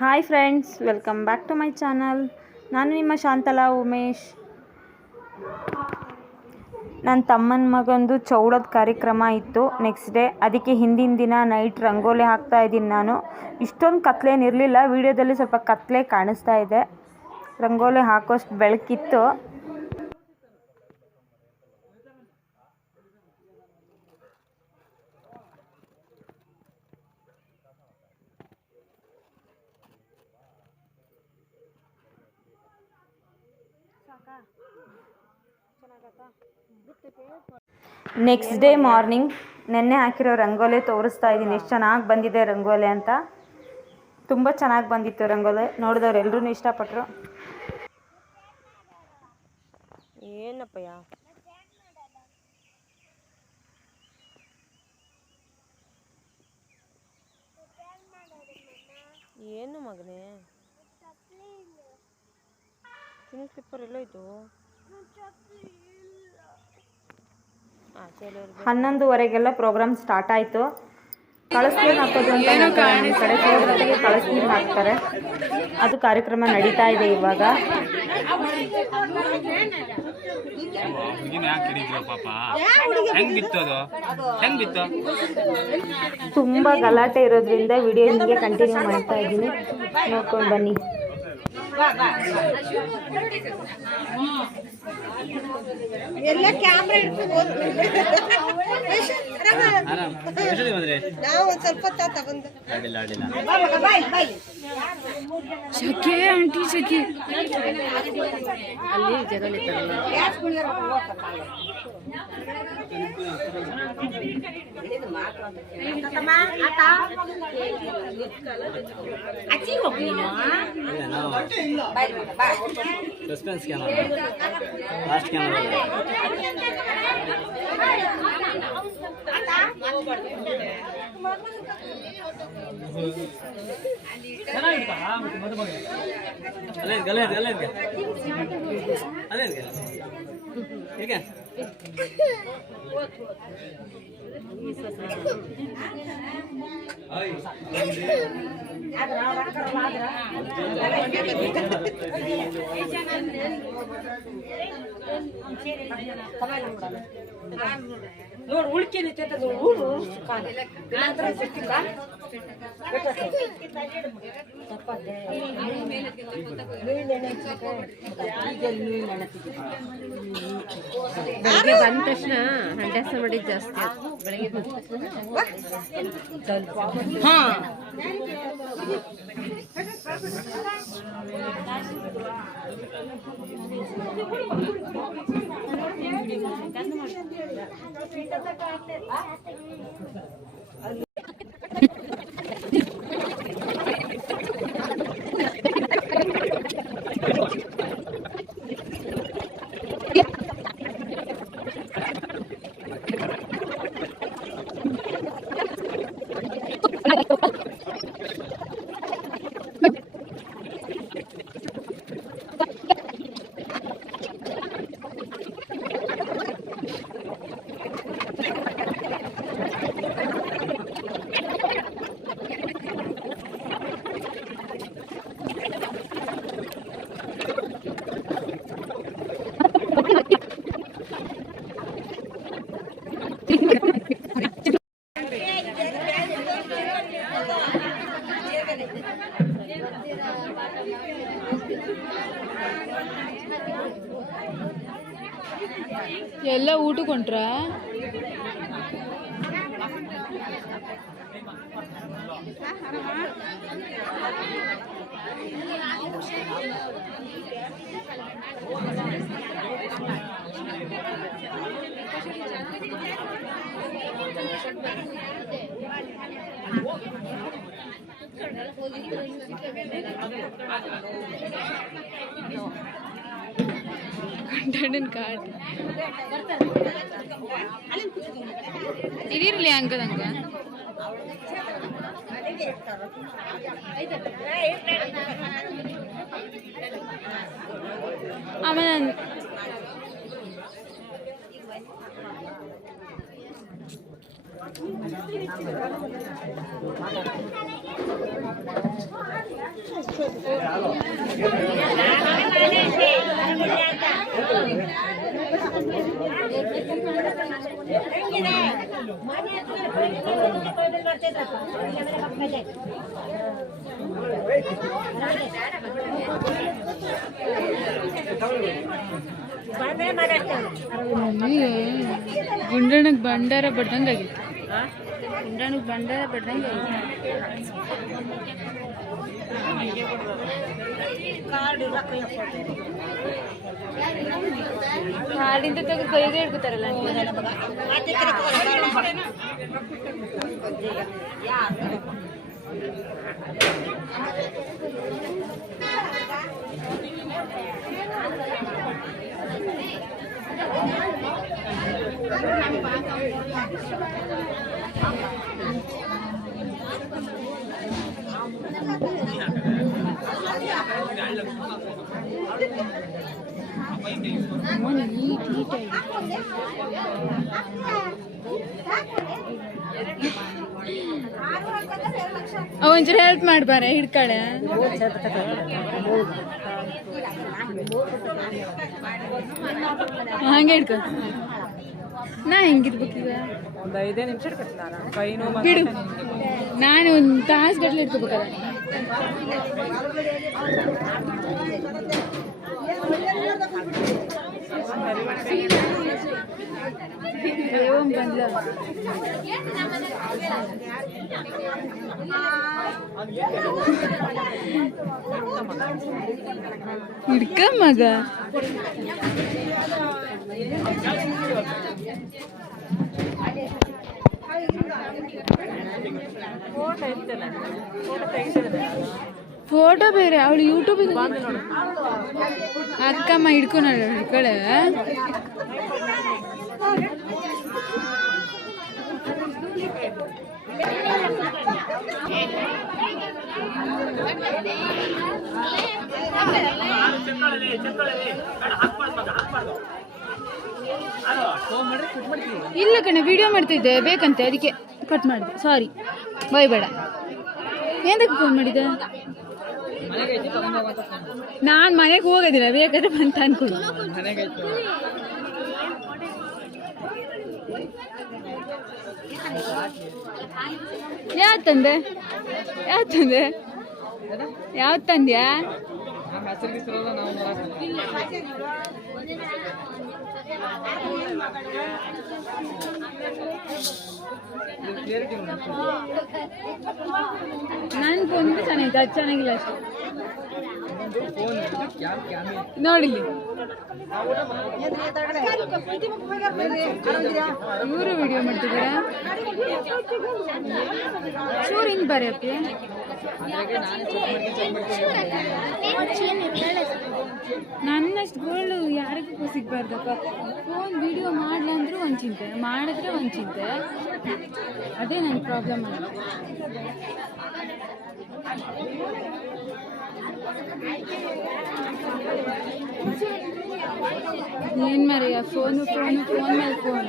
Hi friends, welcome back to my channel. ನಾನು ನಿಮ್ಮ ಶಾಂತಲಾ ಉಮೇಶ್. ನನ್ನ ತಮ್ಮನ ಮಗಂದು ಚೌಡದ ಕಾರ್ಯಕ್ರಮ ಇತ್ತು ನೆಕ್ಸ್ಟ್ ಡೇ. ಅದಕ್ಕೆ ಹಿಂದಿನ ದಿನ ನೈಟ್ ರಂಗೋಲಿ ಹಾಕ್ತಾ ಇದ್ದೀನಿ. ನಾನು ಇಷ್ಟೊಂದು ಕತ್ಲೇನಿರಲಿಲ್ಲ, ವಿಡಿಯೋದಲ್ಲಿ ಸ್ವಲ್ಪ ಕತ್ಲೆ ಕಾಣಿಸ್ತಾ ಇದೆ. ರಂಗೋಲಿ ಹಾಕೋಷ್ಟು ಬೆಳಕಿತ್ತು. ನೆಕ್ಸ್ಟ್ ಡೇ ಮಾರ್ನಿಂಗ್ ನೆನ್ನೆ ಹಾಕಿರೋ ರಂಗೋಲಿ ತೋರಿಸ್ತಾ ಇದ್ದೀನಿ. ಎಷ್ಟು ಚೆನ್ನಾಗಿ ಬಂದಿದೆ ರಂಗೋಲಿ ಅಂತ. ತುಂಬ ಚೆನ್ನಾಗಿ ಬಂದಿತ್ತು ರಂಗೋಲಿ. ನೋಡಿದವ್ರು ಎಲ್ಲರೂ ಇಷ್ಟಪಟ್ಟರು. ಏನಪ್ಪಯ್ಯ ಏನು ಮಗನೇ ಚಿನ್ನ ಸ್ಲಿಪ್ಪರ್ ಎಲ್ಲೋಯ್ತು? 11:30 ಪ್ರೋಗ್ರಾಮ್ ಸ್ಟಾರ್ಟ್ ಆಯಿತು. ಕಳಸ್ನೀರು ಹಾಕೋದು ಅಂತ ನಮ್ಮ ಕಡೆ ಜೊತೆಗೆ ಕಳಸ್ನೀರು ಹಾಕ್ತಾರೆ. ಅದು ಕಾರ್ಯಕ್ರಮ ನಡೀತಾ ಇದೆ ಇವಾಗ. ತುಂಬ ಗಲಾಟೆ ಇರೋದ್ರಿಂದ ವಿಡಿಯೋ ಹಿಂಗೆ ಕಂಟಿನ್ಯೂ ಮಾಡ್ತಾ ಇದ್ದೀನಿ, ನೋಡ್ಕೊಂಡು ಬನ್ನಿ. ಎಲ್ಲ ಕ್ಯಾಮ್ರಾ ಇಟ್ಕೊಂಡು ನಾವು ಸ್ವಲ್ಪ ತಗೊಂಡು ಶಕೆ ಆಂಟಿ ಶಕೆ ಅಲ್ಲಿ ಜಗಲಿ ಅಚ್ಚಿ ಹೋಗಿ ಸಸ್ಪೆನ್ಸ್ ಕ್ಯಾಮರಾ ಲಾಸ್ಟ್ ಕ್ಯಾಮರಾ ಅದೇ ನೋಡು ಉಳ್ಕೇನೆ ಬೆಳಗ್ಗೆ ಬಂದ ತಕ್ಷಣ ಹಂಡ್ಯಾಸ ಮಾಡಿದ್ದು ಜಾಸ್ತಿ ಆಯ್ತು. ಬೆಳಗ್ಗೆ ಬಂದ ತಕ್ಷಣ ಎಲ್ಲ ಊಟಕ್ಕೆ ಹೊಂಟ್ರ? ಕಂಟೆಂಟ್ ಕಾರ್ಡ್ ಇದಿರಲಿ ಅಂಕದಂಗ ಆಮೇಲೆ ಗುಂಡಣ್ಣಗೆ ಭಂಡಾರ ಬಡ್ದಂಗೆ ಆಗಿತ್ತು. ಗುಂಡಣ್ಣಗೆ ಭಂಡಾರ ಬಡ್ದಂಗೆ ಹಾಡಿಂದ ತೆಗೆದು ಕೈಗೆ ಹಿಡ್ಕೊತಾರಲ್ಲ. ಒಂಚೂರು ಹೆಲ್ಪ್ ಮಾಡ್ಬಾರ ಹಿಡ್ಕಳೆ. ಹಂಗೆ ಹಿಡ್ಕೊ. ನಾ ಹೆಂಗಿರ್ಬೇಕೀಗ? ಒಂದು 5 ನಿಮಿಷ ಇಡ್ಕೊತೀನಿ ಬಿಡು. ನಾನು ಒಂದು ತಾಸು ಗಟ್ಟಲೆ ಇಟ್ಕೋಬೇಕಲ್ಲ. ಬಂದ್ಲ ಹಿಡ್ಕ ಮಗ. ಫೋಟೋ ಬೇರೆ ಅವಳು ಯೂಟ್ಯೂಬಿಗೆ ಅಕ್ಕಮ್ಮ ಹಿಡ್ಕೊಳ ಹಿಡ್ಕೊಳ. ಇಲ್ಲ ಕಣೆ, ವಿಡಿಯೋ ಮಾಡ್ತಿದ್ದೆ ಬೇಕಂತೆ, ಅದಕ್ಕೆ ಕಟ್ ಮಾಡಿದೆ. ಸಾರಿ, ಬೈಬೇಡ. ಏನಕ್ಕೆ ಫೋನ್ ಮಾಡಿದ್ದೆ? ನಾನು ಮನೆಗೆ ಹೋಗೋದಿಲ್ಲ, ಬೇಕಾದ್ರೆ ಬಂತ ಅನ್ಕೊಳ್ಳಿ. ಯಾವ್ದು ತಂದೆ? ಯಾವ್ದು ತಂದೆ? ಯಾವ್ದು ತಂದ್ಯಾ? ನನ್ನ ಫೋನ್ ಚೆನ್ನಾಗಿದೆ, ಅದು ಚೆನ್ನಾಗಿಲ್ಲ ಅಷ್ಟೇ. ನೋಡಿಲಿ, ಇವರು ವಿಡಿಯೋ ಮಾಡ್ತಿದಾರ. ಚೂರು ಹಿಂಗೆ ಬರೆಯಪ್ಪಿ. ನನ್ನಷ್ಟು ಗೋಲ್ಡು ಯಾರಿಗೂ ಸಿಗ್ಬಾರ್ದಪ್ಪ. ಫೋನ್ ವಿಡಿಯೋ ಮಾಡ್ಲ ಅಂದ್ರೂ ಒಂದು ಚಿಂತೆ, ಮಾಡಿದ್ರೆ ಒಂದು ಚಿಂತೆ. ಅದೇ ನನ್ನ ಪ್ರಾಬ್ಲಮ್ ಆಗಿದೆ. ಏನ್ ಮರೆಯ, ಫೋನು ಫೋನು ಫೋನ್ ಮೇಲೆ ಫೋನ್.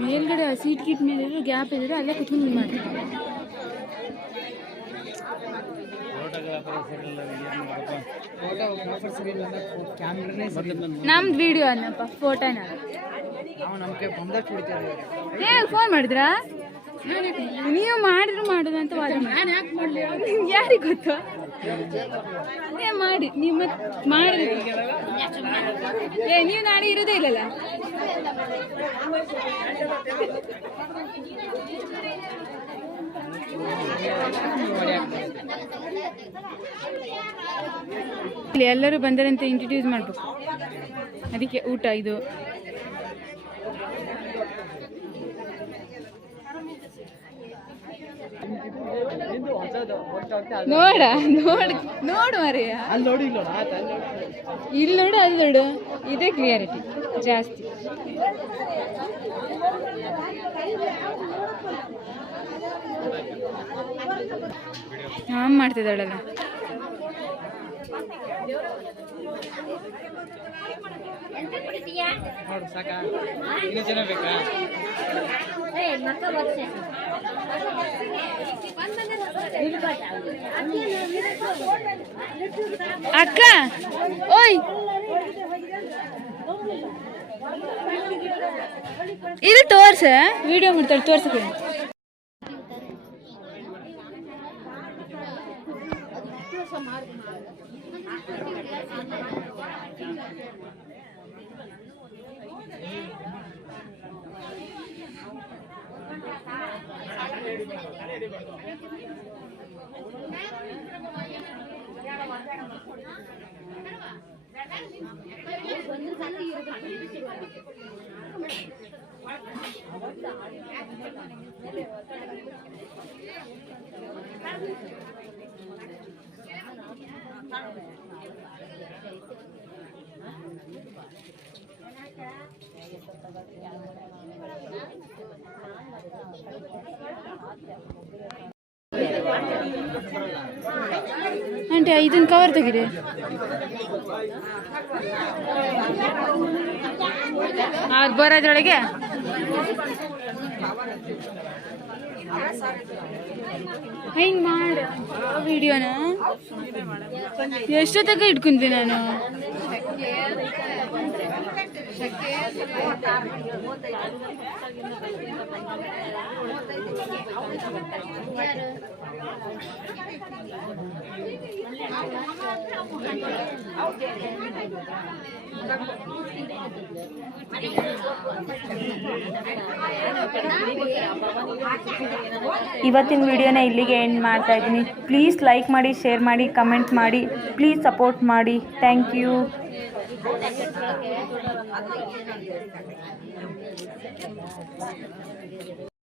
ಮೇಲ್ಗಡೆ ಸೀಟ್ ಕಿಟ್ ಮೇಲೆ ಗ್ಯಾಪ್ ಇದ್ರೆ ಅಲ್ಲೇ ಕುತ್ಕೊಂಡು ಮಾಡಿ. ನಮ್ದು ವಿಡಿಯೋ ಅನ್ನಪ್ಪ, ಫೋಟೋನ ಫೋನ್ ಮಾಡಿದ್ರಾ? ನೀವು ಮಾಡಿದ್ರು ಮಾಡೋದು ಅಂತ ನಾನು ಯಾಕೆ ಮಾಡಲಿ? ಯಾರಿಗೆ ಗೊತ್ತು? ಮಾಡಿ ನಿಮ್ಮ ಮಾಡಿದ್ರಿ. ನೀವು ನಾಳೆ ಇರೋದೇ ಇಲ್ಲಲ್ಲ. ಎಲ್ಲರೂ ಬಂದರಂತ ಇಂಟ್ರೊಡ್ಯೂಸ್ ಮಾಡ್ಬೇಕು, ಅದಕ್ಕೆ ಊಟ ಇದು. ನೋಡ ನೋಡು ಮರೆಯ ಇಲ್ಲಿ ನೋಡು ಅಲ್ಲಿ ನೋಡು ಇದೇ ಕ್ಲಿಯರಿಟಿ ಜಾಸ್ತಿ. ಮಾಡ್ತಿದ್ದಾಳಲ್ಲ. ಅಕ್ಕ ಓಯ್ ಇದು ತೋರ್ಸ, ವಿಡಿಯೋ ಮಾಡ್ತಾಳೆ ತೋರ್ಸಕ್ಕೆ. ಆಂಟಿ ಇದನ್ನ ಕವರ್ ತೆಗೀರಿ. ಅದು ಬರೋದ್ರೊಳಗೆ ಹಿಂಗೆ ಮಾಡು ವಿಡಿಯೋನ. ಎಷ್ಟೊತ್ತಕ ಇಟ್ಕೊಂತೀನಿ ನಾನು. ಇವತ್ತಿನ ವಿಡಿಯೋನ ಇಲ್ಲಿಗೆ ಎಂಡ್ ಮಾಡ್ತಾ ಇದ್ದೀನಿ. ಪ್ಲೀಸ್ ಲೈಕ್ ಮಾಡಿ, ಶೇರ್ ಮಾಡಿ, ಕಮೆಂಟ್ ಮಾಡಿ, ಪ್ಲೀಸ್ ಸಪೋರ್ಟ್ ಮಾಡಿ. Thank you.